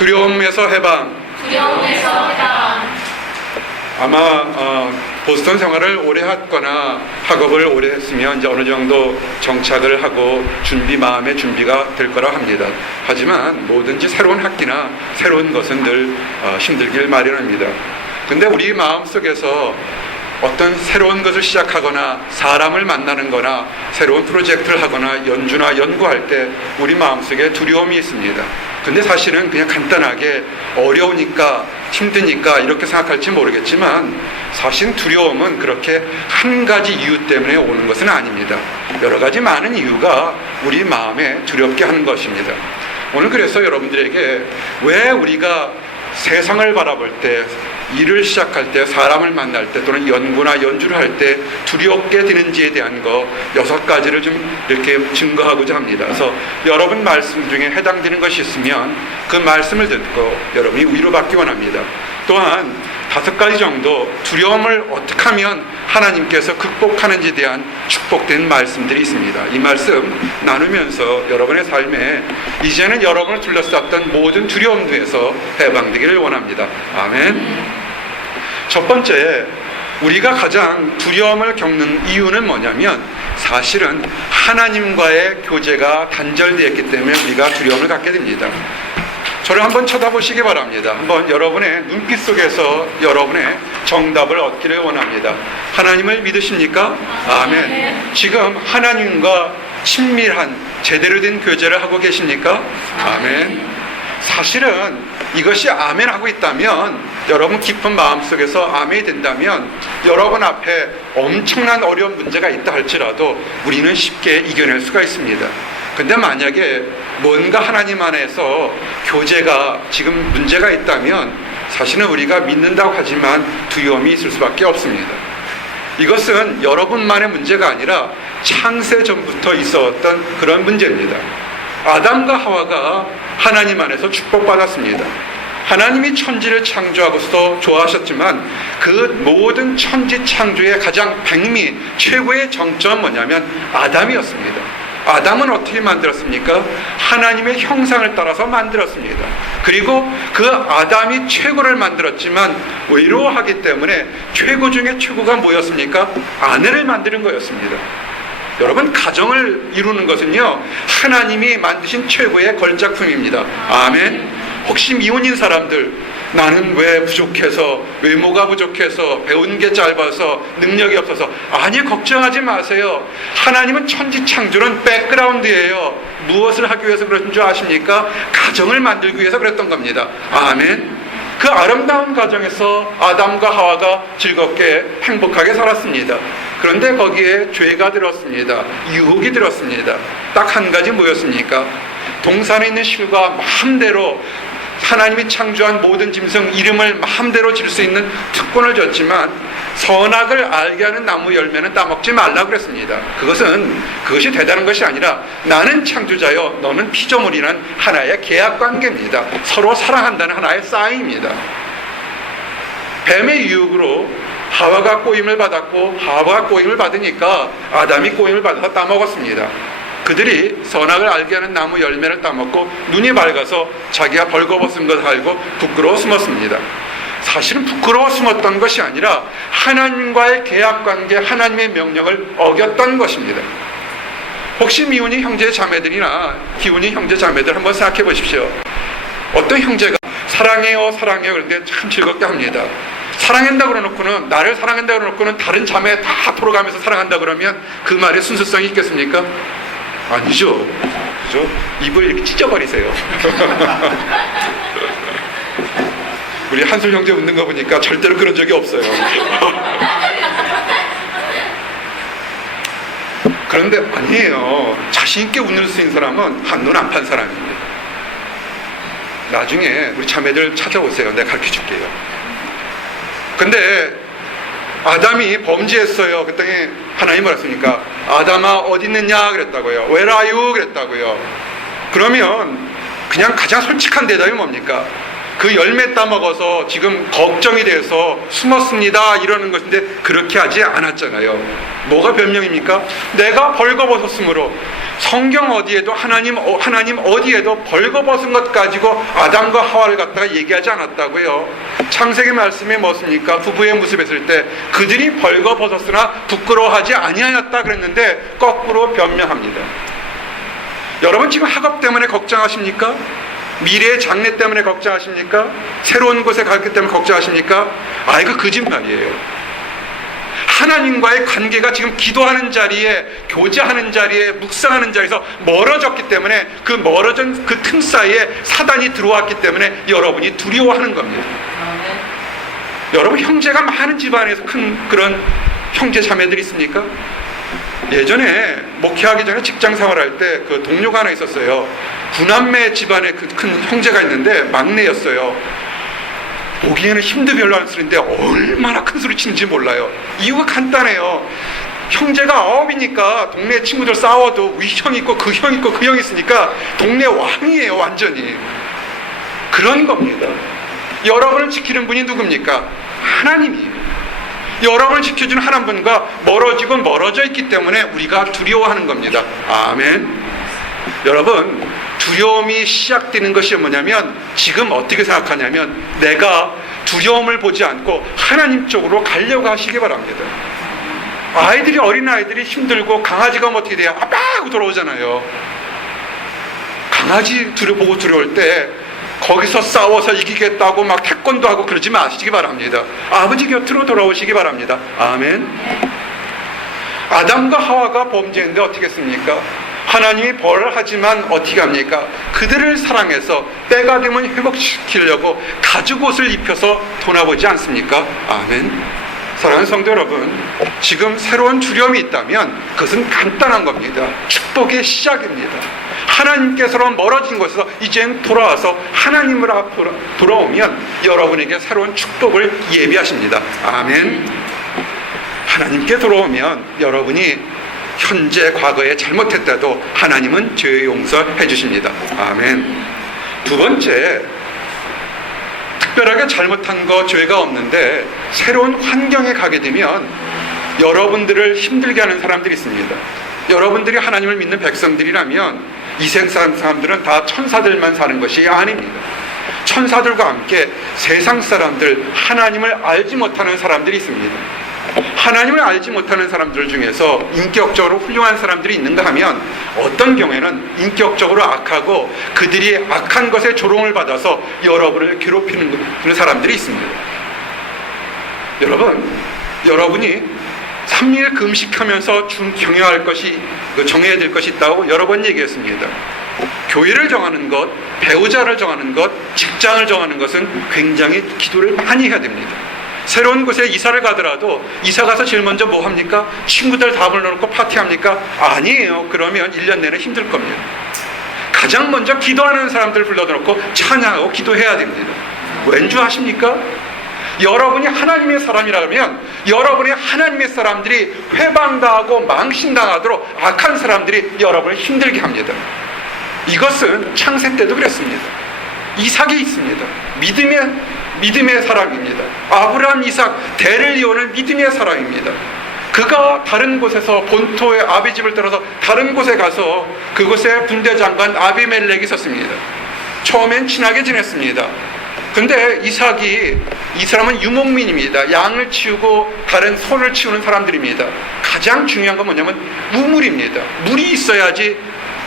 두려움에서 해방. 아마 보스턴 생활을 오래 했거나 학업을 오래 했으면 이제 어느 정도 정착을 하고 마음의 준비가 될 거라 합니다. 하지만 뭐든지 새로운 학기나 새로운 것은 늘 힘들길 마련합니다. 근데 우리 마음속에서 어떤 새로운 것을 시작하거나 사람을 만나는 거나 새로운 프로젝트를 하거나 연주나 연구할 때 우리 마음속에 두려움이 있습니다. 근데 사실은 그냥 간단하게 어려우니까 힘드니까 이렇게 생각할지 모르겠지만 사실 두려움은 그렇게 한 가지 이유 때문에 오는 것은 아닙니다. 여러 가지 많은 이유가 우리 마음에 두렵게 하는 것입니다. 오늘 그래서 여러분들에게 왜 우리가 세상을 바라볼 때, 일을 시작할 때, 사람을 만날 때 또는 연구나 연주를 할 때 두렵게 되는지에 대한 거 6가지를 좀 이렇게 증거하고자 합니다. 그래서 여러분 말씀 중에 해당되는 것이 있으면 그 말씀을 듣고 여러분이 위로받기 원합니다. 또한 5가지 정도 두려움을 어떻게 하면 하나님께서 극복하는지에 대한 축복된 말씀들이 있습니다. 이 말씀 나누면서 여러분의 삶에 이제는 여러분을 둘러쌌던 모든 두려움 중에서 해방되기를 원합니다. 아멘. 첫 번째, 우리가 가장 두려움을 겪는 이유는 뭐냐면 사실은 하나님과의 교제가 단절되었기 때문에 우리가 두려움을 갖게 됩니다. 저를 한번 쳐다보시기 바랍니다. 한번 여러분의 눈빛 속에서 여러분의 정답을 얻기를 원합니다. 하나님을 믿으십니까? 아멘. 지금 하나님과 친밀한 제대로 된 교제를 하고 계십니까? 아멘. 사실은 이것이 아멘 하고 있다면 여러분 깊은 마음속에서 아멘이 된다면 여러분 앞에 엄청난 어려운 문제가 있다 할지라도 우리는 쉽게 이겨낼 수가 있습니다. 근데 만약에 뭔가 하나님 안에서 교제가 지금 문제가 있다면 사실은 우리가 믿는다고 하지만 두려움이 있을 수밖에 없습니다. 이것은 여러분만의 문제가 아니라 창세 전부터 있었던 그런 문제입니다. 아담과 하와가 하나님 안에서 축복받았습니다. 하나님이 천지를 창조하고서 좋아하셨지만 그 모든 천지 창조의 가장 백미, 최고의 정점은 뭐냐면 아담이었습니다. 아담은 어떻게 만들었습니까? 하나님의 형상을 따라서 만들었습니다. 그리고 그 아담이 최고를 만들었지만 외로워하기 때문에 최고 중에 최고가 뭐였습니까? 아내를 만드는 거였습니다. 여러분, 가정을 이루는 것은요 하나님이 만드신 최고의 걸작품입니다. 아멘. 혹시 미혼인 사람들, 나는 왜 부족해서, 외모가 부족해서, 배운 게 짧아서, 능력이 없어서, 아니 걱정하지 마세요. 하나님은 천지창조는 백그라운드예요. 무엇을 하기 위해서 그러신 줄 아십니까? 가정을 만들기 위해서 그랬던 겁니다. 아멘. 그 아름다운 가정에서 아담과 하와가 즐겁게 행복하게 살았습니다. 그런데 거기에 죄가 들었습니다. 유혹이 들었습니다. 딱 한 가지 뭐였습니까? 동산에 있는 실과 마음대로 하나님이 창조한 모든 짐승 이름을 마음대로 질 수 있는 특권을 줬지만 선악을 알게 하는 나무 열매는 따먹지 말라고 그랬습니다. 그것이 대단한 것이 아니라 나는 창조자요 너는 피조물이라는 하나의 계약 관계입니다. 서로 사랑한다는 하나의 사인입니다. 뱀의 유혹으로 하와가 꼬임을 받았고 하와가 꼬임을 받으니까 아담이 꼬임을 받아서 따먹었습니다. 그들이 선악을 알게 하는 나무 열매를 따먹고 눈이 밝아서 자기가 벌거벗은 것을 알고 부끄러워 숨었습니다. 사실은 부끄러워 숨었던 것이 아니라 하나님과의 계약관계, 하나님의 명령을 어겼던 것입니다. 혹시 미혼인 형제 자매들이나 기혼인 형제 자매들 한번 생각해 보십시오. 어떤 형제가 사랑해요 사랑해요 그런데 참 즐겁게 합니다. 사랑한다 그러놓고는, 나를 사랑한다 그러놓고는 다른 자매 다 앞으로 가면서 사랑한다 그러면 그 말에 순수성이 있겠습니까? 아니죠. 그죠? 입을 이렇게 찢어버리세요. 우리 한솔 형제 웃는 거 보니까 절대로 그런 적이 없어요. 그런데 아니에요. 자신있게 웃는 수 있는 사람은 한눈 안 판 사람입니다. 나중에 우리 자매들 찾아오세요. 내가 가르쳐 줄게요. 근데 아담이 범죄했어요. 그랬더니 하나님 뭐랬습니까? 아담아 어디 있느냐 그랬다고요. Where are you? 그랬다고요. 그러면 그냥 가장 솔직한 대답이 뭡니까? 그 열매 따먹어서 지금 걱정이 돼서 숨었습니다 이러는 것인데 그렇게 하지 않았잖아요. 뭐가 변명입니까? 내가 벌거벗었으므로 성경 어디에도 하나님 어디에도 벌거벗은 것 가지고 아담과 하와를 갖다가 얘기하지 않았다고요. 창세기 말씀이 뭐습니까? 부부의 모습했을 때 그들이 벌거벗었으나 부끄러워하지 아니하였다 그랬는데 거꾸로 변명합니다. 여러분 지금 학업 때문에 걱정하십니까? 미래의 장래 때문에 걱정하십니까? 새로운 곳에 갔기 때문에 걱정하십니까? 이거 거짓말이에요. 하나님과의 관계가 지금 기도하는 자리에, 교제하는 자리에, 묵상하는 자리에서 멀어졌기 때문에 그 멀어진 그 틈 사이에 사단이 들어왔기 때문에 여러분이 두려워하는 겁니다. 여러분 형제가 많은 집안에서 큰 그런 형제 자매들이 있습니까? 예전에 목회하기 전에 직장 생활할 때 그 동료가 하나 있었어요. 구남매 집안에 그 큰 형제가 있는데 막내였어요. 보기에는 힘도 별로 안 쓰는데 얼마나 큰 소리 치는지 몰라요. 이유가 간단해요. 형제가 9이니까 동네 친구들 싸워도 위 형 있고 그 형 있고 그 형 있으니까 동네 왕이에요. 완전히 그런 겁니다. 여러분을 지키는 분이 누굽니까? 하나님이에요. 여러분을 지켜주는 하나님과 멀어져 있기 때문에 우리가 두려워하는 겁니다. 아멘. 여러분 두려움이 시작되는 것이 뭐냐면 지금 어떻게 생각하냐면 내가 두려움을 보지 않고 하나님 쪽으로 가려고 하시기 바랍니다. 어린아이들이 힘들고 강아지가 어떻게 돼요? 아빠 하고 돌아오잖아요. 강아지 보고 두려울 때 거기서 싸워서 이기겠다고 막 태권도 하고 그러지 마시기 바랍니다. 아버지 곁으로 돌아오시기 바랍니다. 아멘. 아담과 하와가 범죄했는데 어떻게 했습니까? 하나님이 벌을 하지만 어떻게 합니까? 그들을 사랑해서 때가 되면 회복시키려고 가죽옷을 입혀서 돌아보지 않습니까? 아멘. 사랑하는 성도 여러분, 지금 새로운 두려움이 있다면 그것은 간단한 겁니다. 축복의 시작입니다. 하나님께서로 멀어진 곳에서 이젠 돌아와서 하나님을 앞으로 돌아오면 여러분에게 새로운 축복을 예비하십니다. 아멘. 하나님께 돌아오면 여러분이 현재 과거에 잘못했다도 하나님은 죄 용서해 주십니다. 아멘. 두 번째, 특별하게 잘못한 거 죄가 없는데 새로운 환경에 가게 되면 여러분들을 힘들게 하는 사람들이 있습니다. 여러분들이 하나님을 믿는 백성들이라면 이 세상 사람들은 다 천사들만 사는 것이 아닙니다. 천사들과 함께 세상 사람들, 하나님을 알지 못하는 사람들이 있습니다. 하나님을 알지 못하는 사람들 중에서 인격적으로 훌륭한 사람들이 있는가 하면 어떤 경우에는 인격적으로 악하고 그들이 악한 것에 조롱을 받아서 여러분을 괴롭히는 사람들이 있습니다. 여러분이 3일 금식하면서 정해야 될 것이 있다고 여러 번 얘기했습니다. 교회를 정하는 것, 배우자를 정하는 것, 직장을 정하는 것은 굉장히 기도를 많이 해야 됩니다. 새로운 곳에 이사를 가더라도 이사 가서 제일 먼저 뭐 합니까? 친구들 다 불러놓고 파티합니까? 아니에요. 그러면 1년 내내 힘들 겁니다. 가장 먼저 기도하는 사람들 불러놓고 찬양하고 기도해야 됩니다. 왠 줄 아십니까? 여러분이 하나님의 사람이라면 여러분이 하나님의 사람들이 회방당하고 망신당하도록 악한 사람들이 여러분을 힘들게 합니다. 이것은 창세 때도 그랬습니다. 이삭이 있습니다. 믿음의 사람입니다. 아브라함, 이삭, 대를 이루는 믿음의 사람입니다. 그가 다른 곳에서 본토의 아비 집을 떠나서 다른 곳에 가서 그곳에 군대장관 아비멜렉이 있었습니다. 처음엔 친하게 지냈습니다. 근데 이 사람은 유목민입니다. 양을 치우고 다른 소를 치우는 사람들입니다. 가장 중요한 건 뭐냐면 우물입니다. 물이 있어야지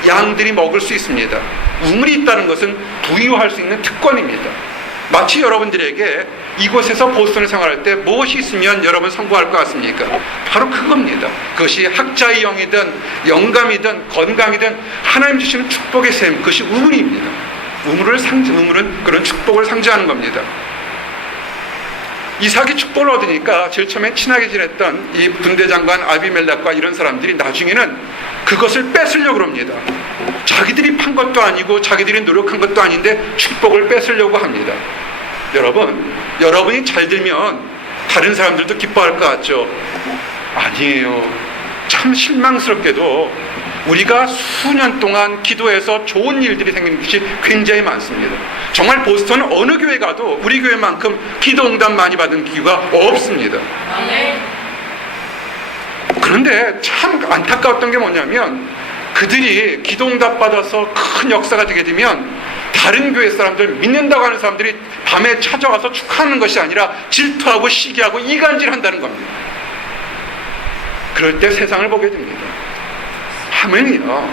양들이 먹을 수 있습니다. 우물이 있다는 것은 부유할 수 있는 특권입니다. 마치 여러분들에게 이곳에서 보스턴을 생활할 때 무엇이 있으면 여러분 성공할 것 같습니까? 바로 그겁니다. 그것이 학자의 영이든 영감이든 건강이든 하나님 주시는 축복의 샘, 그것이 우물입니다. 우물은 그런 축복을 상징하는 겁니다. 이삭이 축복을 얻으니까 제일 처음에 친하게 지냈던 이 군대장관 아비멜렉과 이런 사람들이 나중에는 그것을 뺏으려고 합니다. 자기들이 판 것도 아니고 자기들이 노력한 것도 아닌데 축복을 뺏으려고 합니다. 여러분이 잘 들면 다른 사람들도 기뻐할 것 같죠? 아니에요. 참 실망스럽게도 우리가 수년 동안 기도해서 좋은 일들이 생기는 것이 굉장히 많습니다. 정말 보스턴은 어느 교회 가도 우리 교회만큼 기도 응답 많이 받은 기회가 없습니다. 그런데 참 안타까웠던 게 뭐냐면 그들이 기도응답 받아서 큰 역사가 되게 되면 다른 교회 사람들, 믿는다고 하는 사람들이 밤에 찾아와서 축하하는 것이 아니라 질투하고 시기하고 이간질한다는 겁니다. 그럴 때 세상을 보게 됩니다. 하물며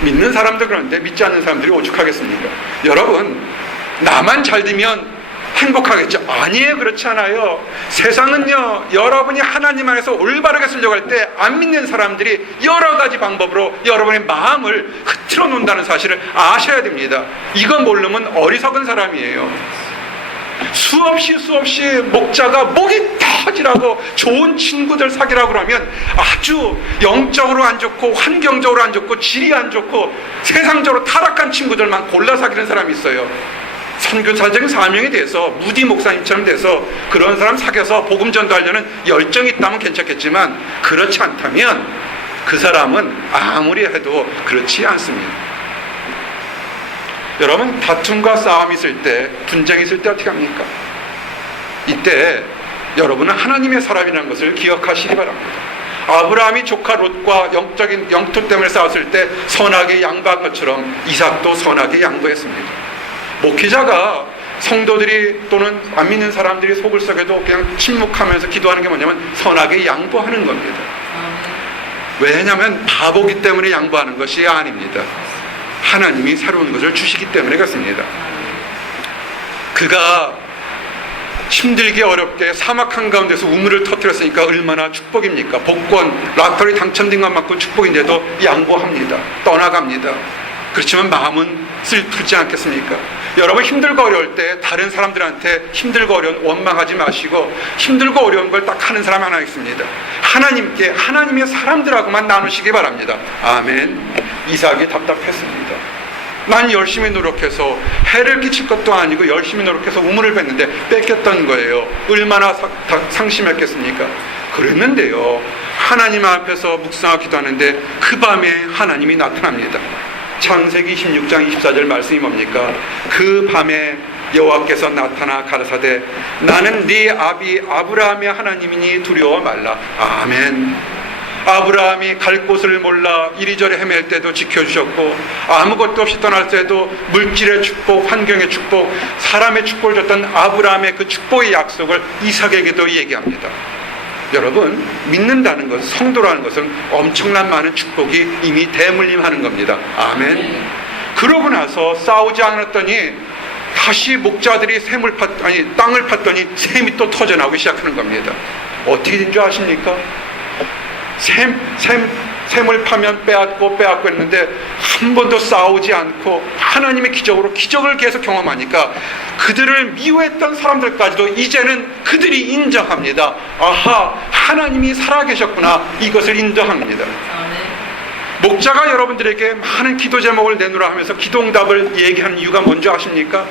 믿는 사람도 그런데 믿지 않는 사람들이 오죽하겠습니까? 여러분, 나만 잘 되면 행복하겠죠? 아니에요. 그렇지 않아요. 세상은요, 여러분이 하나님 안에서 올바르게 쓰려고 할 때 안 믿는 사람들이 여러 가지 방법으로 여러분의 마음을 흐트러 놓는다는 사실을 아셔야 됩니다. 이거 모르면 어리석은 사람이에요. 수없이 목자가 목이 터지라고 좋은 친구들 사귀라고 그러면 아주 영적으로 안 좋고 환경적으로 안 좋고 질이 안 좋고 세상적으로 타락한 친구들만 골라 사귀는 사람이 있어요. 선교사적인 사명에 대해서 무디 목사님처럼 돼서 그런 사람 사귀어서 복음 전도하려는 열정이 있다면 괜찮겠지만 그렇지 않다면 그 사람은 아무리 해도 그렇지 않습니다. 여러분, 다툼과 싸움이 있을 때, 분쟁이 있을 때 어떻게 합니까? 이때 여러분은 하나님의 사람이라는 것을 기억하시기 바랍니다. 아브라함이 조카 롯과 영적인 영토 때문에 싸웠을 때 선하게 양보한 것처럼 이삭도 선하게 양보했습니다. 목회자가 성도들이 또는 안 믿는 사람들이 속을 썩여도 그냥 침묵하면서 기도하는 게 뭐냐면 선하게 양보하는 겁니다. 왜냐하면 바보기 때문에 양보하는 것이 아닙니다. 하나님이 새로운 것을 주시기 때문에 그렇습니다. 그가 힘들게 어렵게 사막 한가운데서 우물을 터뜨렸으니까 얼마나 축복입니까? 복권, 라터리 당첨된 것만큼 축복인데도 양보합니다. 떠나갑니다. 그렇지만 마음은 슬프지 않겠습니까? 여러분, 힘들고 어려울 때 다른 사람들한테 힘들고 어려운 원망하지 마시고 힘들고 어려운 걸 딱 하는 사람 하나 있습니다. 하나님께, 하나님의 사람들하고만 나누시기 바랍니다. 아멘. 이삭이 답답했습니다. 난 열심히 노력해서 해를 끼칠 것도 아니고 열심히 노력해서 우물을 뺐는데 뺏겼던 거예요. 얼마나 상심했겠습니까? 그랬는데요, 하나님 앞에서 묵상하고 기도하는데 그 밤에 하나님이 나타납니다. 창세기 26장 24절 말씀이 뭡니까? 그 밤에 여호와께서 나타나 가라사대 나는 네 아비 아브라함의 하나님이니 두려워 말라. 아멘. 아브라함이 갈 곳을 몰라 이리저리 헤맬 때도 지켜주셨고 아무것도 없이 떠날 때도 물질의 축복, 환경의 축복, 사람의 축복을 줬던 아브라함의 그 축복의 약속을 이삭에게도 얘기합니다. 여러분, 믿는다는 것은, 성도라는 것은 엄청난 많은 축복이 이미 대물림하는 겁니다. 아멘. 그러고 나서 싸우지 않았더니 다시 목자들이 땅을 팠더니 샘이 또 터져나오기 시작하는 겁니다. 어떻게 된 줄 아십니까? 샘을 파면 빼앗고 했는데 한 번도 싸우지 않고 하나님의 기적을 계속 경험하니까 그들을 미워했던 사람들까지도 이제는 그들이 인정합니다. 아하, 하나님이 살아계셨구나. 이것을 인정합니다. 목자가 여러분들에게 많은 기도 제목을 내놓으라 하면서 기도응답을 얘기하는 이유가 뭔지 아십니까?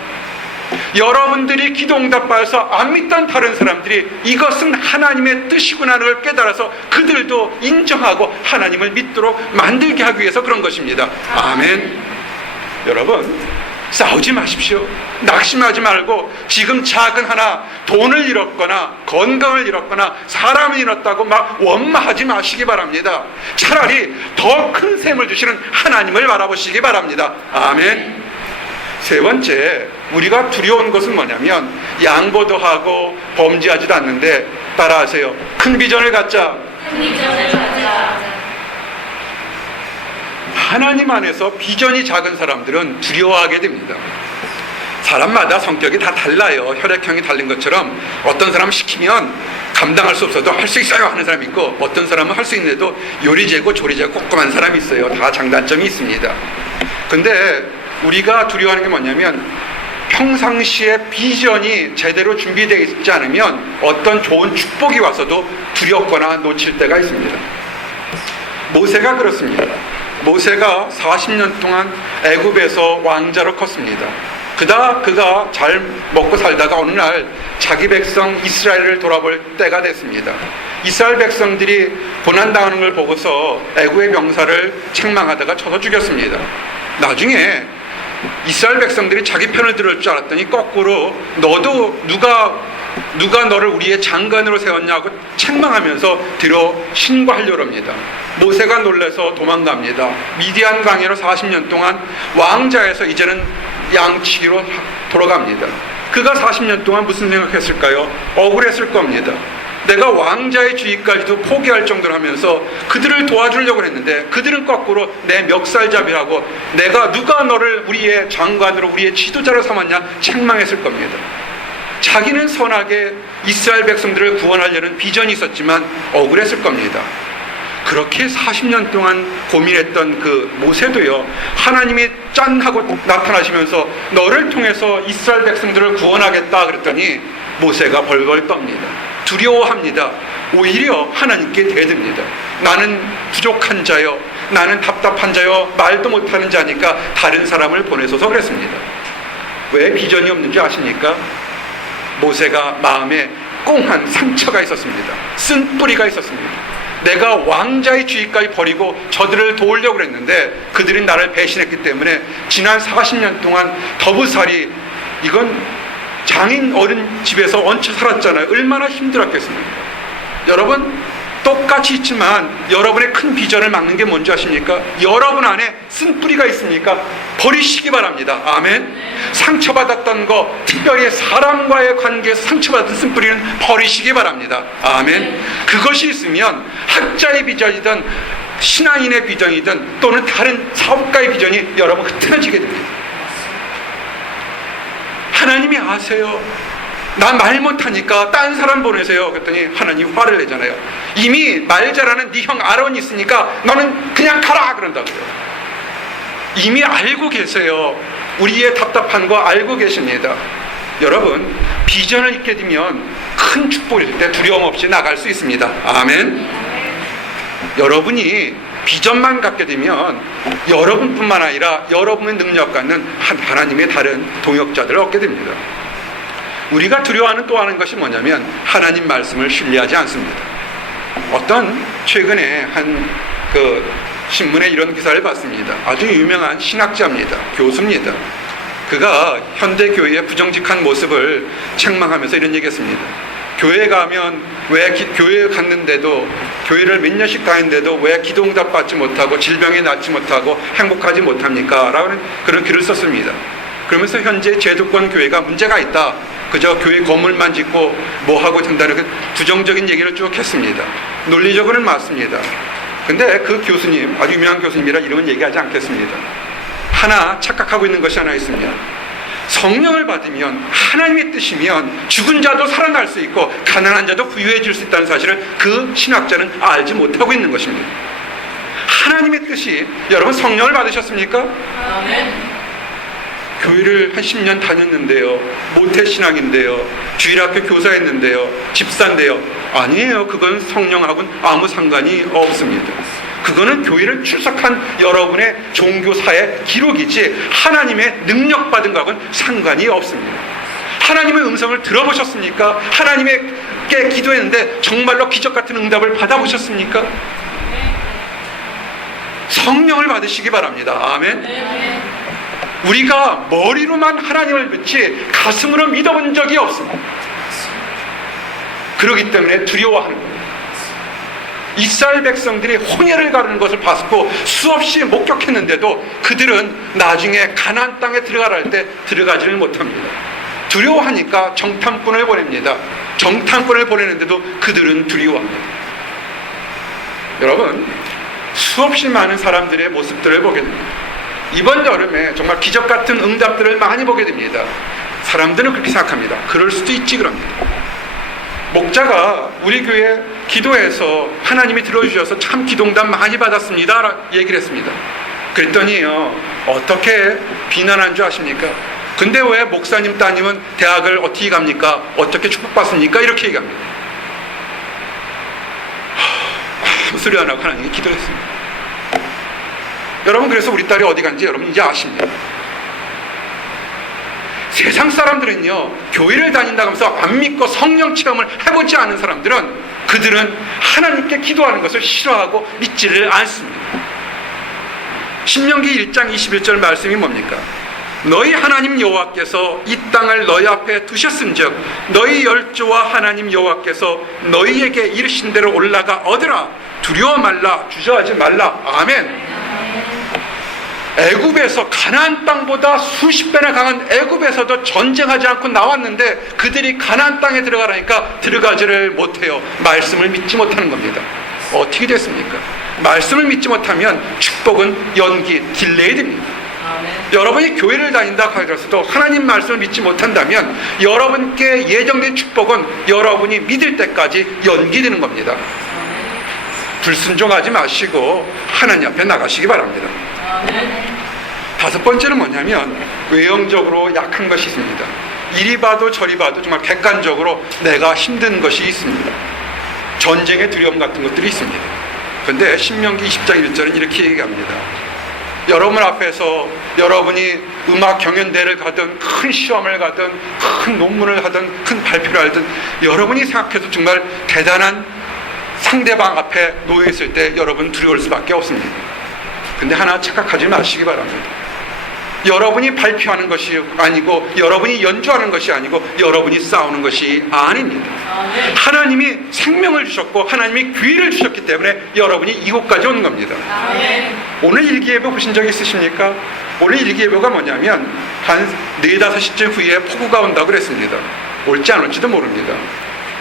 여러분들이 기도응답 받아서 안 믿던 다른 사람들이 이것은 하나님의 뜻이구나를 걸 깨달아서 그들도 인정하고 하나님을 믿도록 만들게 하기 위해서 그런 것입니다. 아멘. 여러분, 싸우지 마십시오. 낙심하지 말고 지금 작은 하나 돈을 잃었거나 건강을 잃었거나 사람을 잃었다고 막 원망하지 마시기 바랍니다. 차라리 더 큰 샘을 주시는 하나님을 바라보시기 바랍니다. 아멘. 세 번째, 우리가 두려운 것은 뭐냐면 양보도 하고 범죄하지도 않는데, 따라하세요. 큰 비전을 갖자. 하나님 안에서 비전이 작은 사람들은 두려워하게 됩니다. 사람마다 성격이 다 달라요. 혈액형이 다른 것처럼 어떤 사람은 시키면 감당할 수 없어도 할 수 있어요 하는 사람이 있고, 어떤 사람은 할 수 있는데도 요리재고 조리재고 꼼꼼한 사람이 있어요. 다 장단점이 있습니다. 근데 우리가 두려워하는 게 뭐냐면 평상시에 비전이 제대로 준비되어 있지 않으면 어떤 좋은 축복이 와서도 두렵거나 놓칠 때가 있습니다. 모세가 그렇습니다. 모세가 40년 동안 애굽에서 왕자로 컸습니다. 그가 잘 먹고 살다가 어느 날 자기 백성 이스라엘을 돌아볼 때가 됐습니다. 이스라엘 백성들이 고난당하는 걸 보고서 애굽의 병사를 책망하다가 쳐서 죽였습니다. 나중에 이스라엘 백성들이 자기 편을 들을 줄 알았더니 거꾸로 너도 누가 누가 너를 우리의 장관으로 세웠냐고 책망하면서 뒤로 신고하려고 합니다. 모세가 놀라서 도망갑니다. 미디안 광야로 40년 동안 왕자에서 이제는 양치기로 돌아갑니다. 그가 40년 동안 무슨 생각했을까요? 억울했을 겁니다. 내가 왕자의 주의까지도 포기할 정도로 하면서 그들을 도와주려고 했는데 그들은 거꾸로 내 멱살잡이라고 누가 너를 우리의 장관으로 우리의 지도자로 삼았냐 책망했을 겁니다. 자기는 선하게 이스라엘 백성들을 구원하려는 비전이 있었지만 억울했을 겁니다. 그렇게 40년 동안 고민했던 그 모세도요, 하나님이 짠 하고 나타나시면서 너를 통해서 이스라엘 백성들을 구원하겠다 그랬더니 모세가 벌벌 떱니다. 두려워합니다. 오히려 하나님께 대듭니다. 나는 부족한 자요, 나는 답답한 자요, 말도 못하는 자니까 다른 사람을 보내소서 그랬습니다. 왜 비전이 없는지 아십니까? 모세가 마음에 꽁한 상처가 있었습니다. 쓴 뿌리가 있었습니다. 내가 왕자의 주의까지 버리고 저들을 도우려고 그랬는데 그들이 나를 배신했기 때문에 지난 40년 동안 더부살이, 이건 장인 어른 집에서 얹혀 살았잖아요. 얼마나 힘들었겠습니까? 여러분, 똑같이 있지만 여러분의 큰 비전을 막는 게 뭔지 아십니까? 여러분 안에 쓴 뿌리가 있습니까? 버리시기 바랍니다. 아멘. 상처받았던 거, 특별히 사람과의 관계에서 상처받았던 쓴 뿌리는 버리시기 바랍니다. 아멘. 그것이 있으면 학자의 비전이든 신앙인의 비전이든 또는 다른 사업가의 비전이 여러분 흐트러지게 됩니다. 하나님이 아세요. 나 말 못하니까 딴 사람 보내세요. 그랬더니 하나님 화를 내잖아요. 이미 말 잘하는 네 형 아론이 있으니까 너는 그냥 가라 그런다고요. 이미 알고 계세요. 우리의 답답한 거 알고 계십니다. 여러분, 비전을 잊게 되면 큰 축복일 때 두려움 없이 나갈 수 있습니다. 아멘. 여러분이 비전만 갖게 되면 여러분뿐만 아니라 여러분의 능력 갖는 하나님의 다른 동역자들을 얻게 됩니다. 우리가 두려워하는 또 하는 것이 뭐냐면 하나님 말씀을 신뢰하지 않습니다. 최근에 신문에 이런 기사를 봤습니다. 아주 유명한 신학자입니다. 교수입니다. 그가 현대 교회의 부정직한 모습을 책망하면서 이런 얘기했습니다. 교회에 가면 왜 교회에 갔는데도, 교회를 몇 년씩 다니는데도 왜 기도응답 받지 못하고 질병에 낫지 못하고 행복하지 못합니까? 라는 그런 글을 썼습니다. 그러면서 현재 제도권 교회가 문제가 있다. 그저 교회 건물만 짓고 뭐하고 된다는 그 부정적인 얘기를 쭉 했습니다. 논리적으로는 맞습니다. 근데 그 교수님, 아주 유명한 교수님이라 이름은 얘기하지 않겠습니다. 하나 착각하고 있는 것이 하나 있습니다. 성령을 받으면 하나님의 뜻이면 죽은 자도 살아날 수 있고 가난한 자도 부유해질 수 있다는 사실을 그 신학자는 알지 못하고 있는 것입니다. 하나님의 뜻이, 여러분 성령을 받으셨습니까? 아멘. 교회를 한 10년 다녔는데요, 모태신앙인데요, 주일학교 교사했는데요, 집사인데요. 아니에요. 그건 성령하고는 아무 상관이 없습니다. 그거는 교회를 출석한 여러분의 종교사의 기록이지 하나님의 능력받은 것하고는 상관이 없습니다. 하나님의 음성을 들어보셨습니까? 하나님께 기도했는데 정말로 기적같은 응답을 받아보셨습니까? 성령을 받으시기 바랍니다. 아멘. 우리가 머리로만 하나님을 믿지 가슴으로 믿어본 적이 없습니다. 그렇기 때문에 두려워하는 거예요. 이스라엘 백성들이 홍해를 가르는 것을 봤고 수없이 목격했는데도 그들은 나중에 가나안 땅에 들어가라 할 때 들어가지를 못합니다. 두려워하니까 정탐꾼을 보냅니다. 정탐꾼을 보내는데도 그들은 두려워합니다. 여러분, 수없이 많은 사람들의 모습들을 보게 됩니다. 이번 여름에 정말 기적같은 응답들을 많이 보게 됩니다. 사람들은 그렇게 생각합니다. 그럴 수도 있지 그럽니다. 목자가 우리 교회 기도해서 하나님이 들어주셔서 참 기도응답 많이 받았습니다 얘기를 했습니다. 그랬더니요, 어떻게 비난한 줄 아십니까? 근데 왜 목사님 따님은 대학을 어떻게 갑니까? 어떻게 축복받습니까? 이렇게 얘기합니다. 아무 소리 안 하고 하나님께 기도했습니다. 여러분, 그래서 우리 딸이 어디 간지 여러분 이제 아십니다. 세상 사람들은요, 교회를 다닌다고 하면서 안 믿고 성령 체험을 해보지 않은 사람들은 그들은 하나님께 기도하는 것을 싫어하고 믿지를 않습니다. 신명기 1장 21절 말씀이 뭡니까? 너희 하나님 여호와께서 이 땅을 너희 앞에 두셨은즉 너희 열조와 하나님 여호와께서 너희에게 이르신 대로 올라가 얻으라. 두려워 말라. 주저하지 말라. 아멘. 애굽에서 가나안 땅보다 수십 배나 강한 애굽에서도 전쟁하지 않고 나왔는데 그들이 가나안 땅에 들어가라니까 들어가지를 못해요. 말씀을 믿지 못하는 겁니다. 어떻게 됐습니까? 말씀을 믿지 못하면 축복은 연기, 딜레이 됩니다. 여러분이 교회를 다닌다 하더라도 하나님 말씀을 믿지 못한다면 여러분께 예정된 축복은 여러분이 믿을 때까지 연기되는 겁니다. 불순종하지 마시고 하나님 앞에 나가시기 바랍니다. 다섯 번째는 뭐냐면 외형적으로 약한 것이 있습니다. 이리 봐도 저리 봐도 정말 객관적으로 내가 힘든 것이 있습니다. 전쟁의 두려움 같은 것들이 있습니다. 그런데 신명기 20장 1절은 이렇게 얘기합니다. 여러분 앞에서 여러분이 음악 경연대회를 가든 큰 시험을 가든 큰 논문을 하든 큰 발표를 하든 여러분이 생각해도 정말 대단한 상대방 앞에 놓여 있을 때 여러분 두려울 수밖에 없습니다. 근데 하나 착각하지 마시기 바랍니다. 여러분이 발표하는 것이 아니고 여러분이 연주하는 것이 아니고 여러분이 싸우는 것이 아닙니다. 하나님이 생명을 주셨고 하나님이 기회를 주셨기 때문에 여러분이 이곳까지 온 겁니다. 오늘 일기예보 보신 적 있으십니까? 오늘 일기예보가 뭐냐면 한 4-5시쯤 후에 폭우가 온다고 그랬습니다. 올지 안 올지도 모릅니다.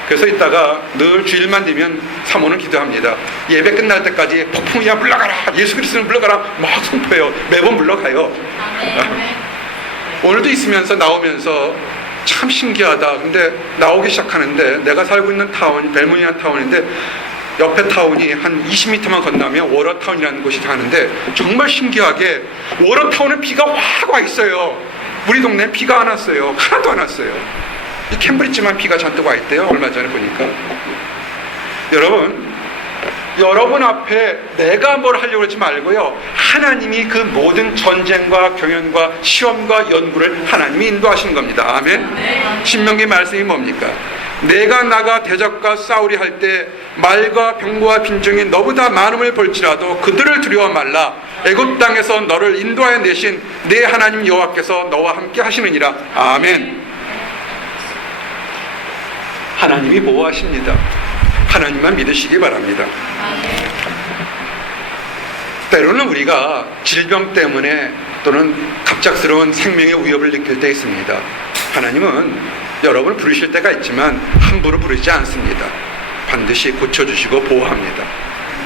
그래서 이따가 늘 주일만 되면 사모는 기도합니다. 예배 끝날 때까지 폭풍이야 물러가라, 예수 그리스도는 물러가라 막 선포해요. 매번 물러가요. 오늘도 있으면서 나오면서 참 신기하다. 근데 나오기 시작하는데 내가 살고 있는 타운이 벨몬이라는 타운인데 옆에 타운이 한 20m만 건너면 워러타운이라는 곳이 가는데 정말 신기하게 워러타운에 비가 확 와 있어요. 우리 동네에 비가 안 왔어요. 하나도 안 왔어요. 이 캠브리지만 비가 잔뜩 와 있대요. 얼마 전에 보니까. 여러분 앞에 내가 뭘 하려고 하지 말고요. 하나님이 그 모든 전쟁과 경연과 시험과 연구를 하나님이 인도하시는 겁니다. 아멘. 신명기 말씀이 뭡니까? 내가 나가 대적과 싸우리 할 때 말과 병거와 빈중이 너보다 많음을 볼지라도 그들을 두려워 말라. 애굽 땅에서 너를 인도하여 내신 내 하나님 여호와께서 너와 함께 하시느니라. 아멘. 하나님이 보호하십니다. 하나님만 믿으시기 바랍니다. 때로는 우리가 질병 때문에 또는 갑작스러운 생명의 위협을 느낄 때 있습니다. 하나님은 여러분을 부르실 때가 있지만 함부로 부르지 않습니다. 반드시 고쳐주시고 보호합니다.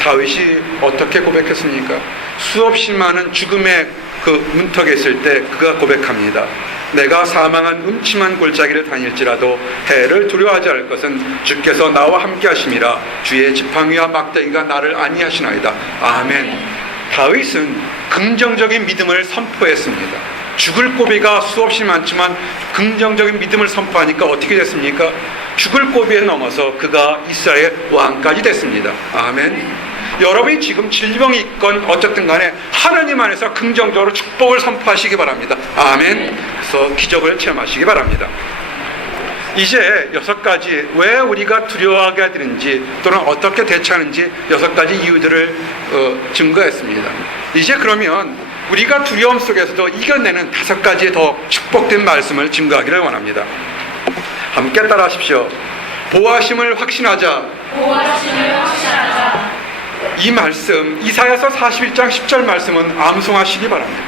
다윗이 어떻게 고백했습니까? 수없이 많은 죽음의 그 문턱에 있을 때 그가 고백합니다. 내가 사망한 음침한 골짜기를 다닐지라도 해를 두려워하지 않을 것은 주께서 나와 함께 하심이라. 주의 지팡이와 막대기가 나를 안위하시나이다. 아멘. 다윗은 긍정적인 믿음을 선포했습니다. 죽을 고비가 수없이 많지만 긍정적인 믿음을 선포하니까 어떻게 됐습니까? 죽을 고비에 넘어서 그가 이스라엘 왕까지 됐습니다. 아멘. 여러분이 지금 질병이 있건 어쨌든 간에 하나님 안에서 긍정적으로 축복을 선포하시기 바랍니다. 아멘. 그래서 기적을 체험하시기 바랍니다. 이제 6가지 왜 우리가 두려워하게 되는지 또는 어떻게 대처하는지 6가지 이유들을 증거했습니다. 이제 그러면 우리가 두려움 속에서도 이겨내는 5가지의 더 축복된 말씀을 증거하기를 원합니다. 함께 따라 하십시오. 보호하심을 확신하자. 보호하심을 확신하자. 이 말씀 이사야서 41장 10절 말씀은 암송하시기 바랍니다.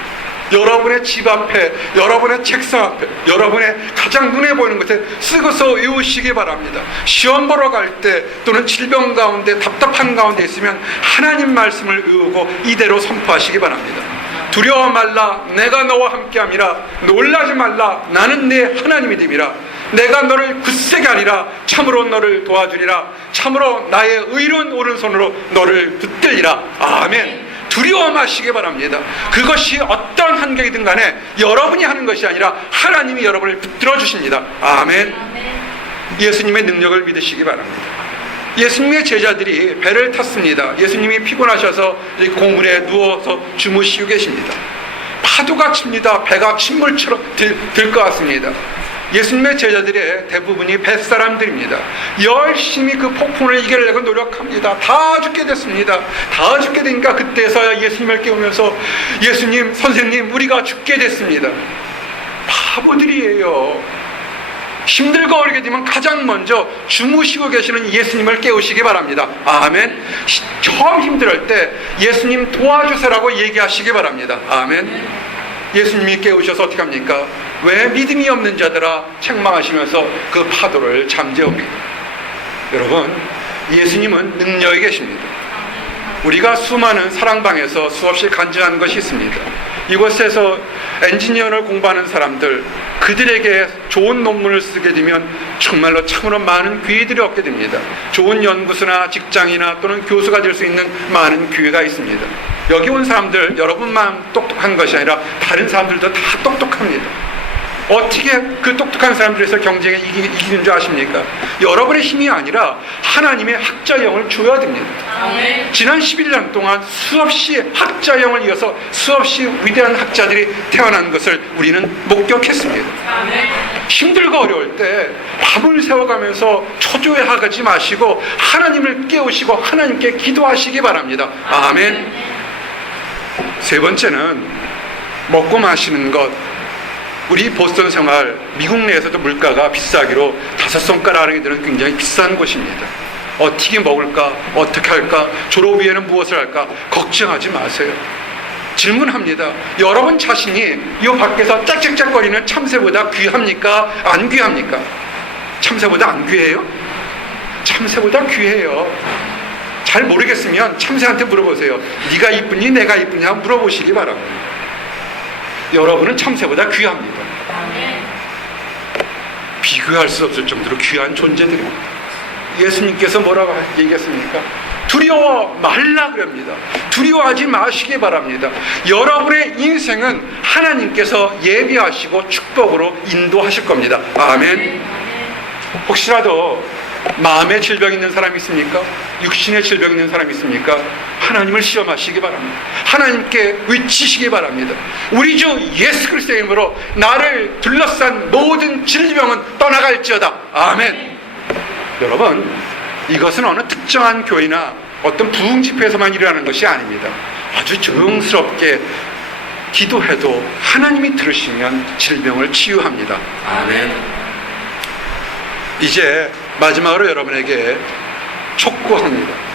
여러분의 집 앞에, 여러분의 책상 앞에, 여러분의 가장 눈에 보이는 곳에 쓰고서 외우시기 바랍니다. 시험 보러 갈 때 또는 질병 가운데 답답한 가운데 있으면 하나님 말씀을 외우고 이대로 선포하시기 바랍니다. 두려워 말라, 내가 너와 함께함이라. 놀라지 말라, 나는 네 하나님이 됨이라. 내가 너를 굳세게 하리라. 참으로 너를 도와주리라. 참으로 나의 의로운 오른손으로 너를 붙들리라. 아멘. 두려워 마시기 바랍니다. 그것이 어떤 환경이든 간에 여러분이 하는 것이 아니라 하나님이 여러분을 붙들어 주십니다. 아멘. 예수님의 능력을 믿으시기 바랍니다. 예수님의 제자들이 배를 탔습니다. 예수님이 피곤하셔서 고물에 누워서 주무시고 계십니다. 파도가 칩니다. 배가 침몰처럼 들 것 같습니다. 예수님의 제자들의 대부분이 뱃사람들입니다. 열심히 그 폭풍을 이겨내려고 노력합니다. 다 죽게 됐습니다. 다 죽게 되니까 그때서야 예수님을 깨우면서 예수님, 선생님, 우리가 죽게 됐습니다. 바보들이에요. 힘들고 어렵게 되면 가장 먼저 주무시고 계시는 예수님을 깨우시기 바랍니다. 아멘. 처음 힘들 때 예수님 도와주세요라고 얘기하시기 바랍니다. 아멘. 예수님이 깨우셔서 어떻게 합니까? 왜 믿음이 없는 자들아 책망하시면서 그 파도를 잠재웁니다. 여러분, 예수님은 능력이 계십니다. 우리가 수많은 사랑방에서 수없이 간증한 것이 있습니다. 이곳에서 엔지니어를 공부하는 사람들, 그들에게 좋은 논문을 쓰게 되면 정말로 참으로 많은 기회들이 얻게 됩니다. 좋은 연구소나 직장이나 또는 교수가 될 수 있는 많은 기회가 있습니다. 여기 온 사람들 여러분만 똑똑한 것이 아니라 다른 사람들도 다 똑똑합니다. 어떻게 그 똑똑한 사람들에서 경쟁에 이기는 줄 아십니까? 여러분의 힘이 아니라 하나님의 학자형을 줘야 됩니다. 아멘. 지난 11년 동안 수없이 학자형을 이어서 수없이 위대한 학자들이 태어난 것을 우리는 목격했습니다. 아멘. 힘들고 어려울 때 밥을 세워가면서 초조해하지 마시고 하나님을 깨우시고 하나님께 기도하시기 바랍니다. 아멘. 세 번째는 먹고 마시는 것. 우리 보스턴 생활, 미국 내에서도 물가가 비싸기로 5손가락 안에 드는 굉장히 비싼 곳입니다. 어떻게 먹을까? 어떻게 할까? 졸업 후에는 무엇을 할까? 걱정하지 마세요. 질문합니다. 여러분 자신이 이 밖에서 짝짝짝거리는 참새보다 귀합니까? 안 귀합니까? 참새보다 안 귀해요? 참새보다 귀해요. 잘 모르겠으면 참새한테 물어보세요. 네가 이쁘니 내가 이쁘냐 물어보시기 바랍니다. 여러분은 참새보다 귀합니다. 아멘. 비교할 수 없을 정도로 귀한 존재들입니다. 예수님께서 뭐라고 얘기했습니까? 두려워 말라 그럽니다. 두려워하지 마시기 바랍니다. 여러분의 인생은 하나님께서 예비하시고 축복으로 인도하실 겁니다. 아멘. 혹시라도 마음의 질병 있는 사람 있습니까? 육신의 질병 있는 사람 있습니까? 하나님을 시험하시기 바랍니다. 하나님께 외치시기 바랍니다. 우리 주 예수 그리스도의 이름으로 나를 둘러싼 모든 질병은 떠나갈지어다. 아멘. 여러분, 이것은 어느 특정한 교회나 어떤 부흥 집회에서만 일어나는 것이 아닙니다. 아주 조용스럽게 기도해도 하나님이 들으시면 질병을 치유합니다. 아멘. 이제 마지막으로 여러분에게 촉구합니다.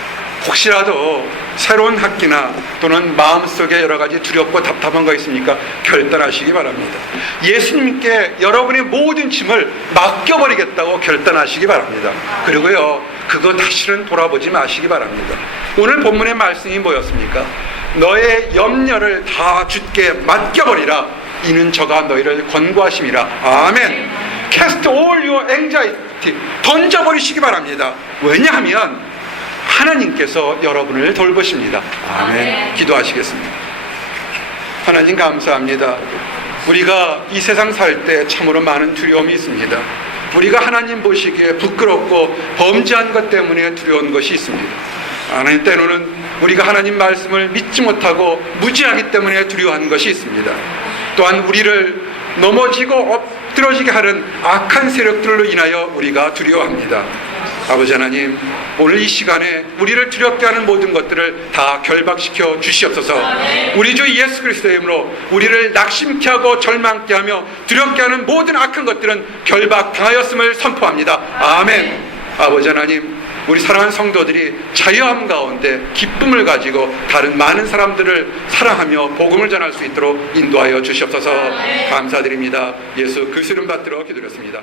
혹시라도 새로운 학기나 또는 마음속에 여러 가지 두렵고 답답한 거 있습니까? 결단하시기 바랍니다. 예수님께 여러분의 모든 짐을 맡겨버리겠다고 결단하시기 바랍니다. 그리고요, 그거 다시는 돌아보지 마시기 바랍니다. 오늘 본문의 말씀이 뭐였습니까? 너의 염려를 다 주께 맡겨버리라. 이는 저가 너희를 권고하심이라. 아멘. Cast all your anxiety. 던져버리시기 바랍니다. 왜냐하면 하나님께서 여러분을 돌보십니다. 아멘. 기도하시겠습니다. 하나님 감사합니다. 우리가 이 세상 살 때 참으로 많은 두려움이 있습니다. 우리가 하나님 보시기에 부끄럽고 범죄한 것 때문에 두려운 것이 있습니다. 하나님, 때로는 우리가 하나님 말씀을 믿지 못하고 무지하기 때문에 두려워하는 것이 있습니다. 또한 우리를 넘어지고 엎드러지게 하는 악한 세력들로 인하여 우리가 두려워합니다. 아버지 하나님, 오늘 이 시간에 우리를 두렵게 하는 모든 것들을 다 결박시켜 주시옵소서. 우리 주 예수 그리스도의 이름으로 우리를 낙심케 하고 절망케 하며 두렵게 하는 모든 악한 것들은 결박당하였음을 선포합니다. 아멘. 아버지 하나님, 우리 사랑하는 성도들이 자유함 가운데 기쁨을 가지고 다른 많은 사람들을 사랑하며 복음을 전할 수 있도록 인도하여 주시옵소서. 감사드립니다. 예수 그리스도 이름 받들어 기도드렸습니다.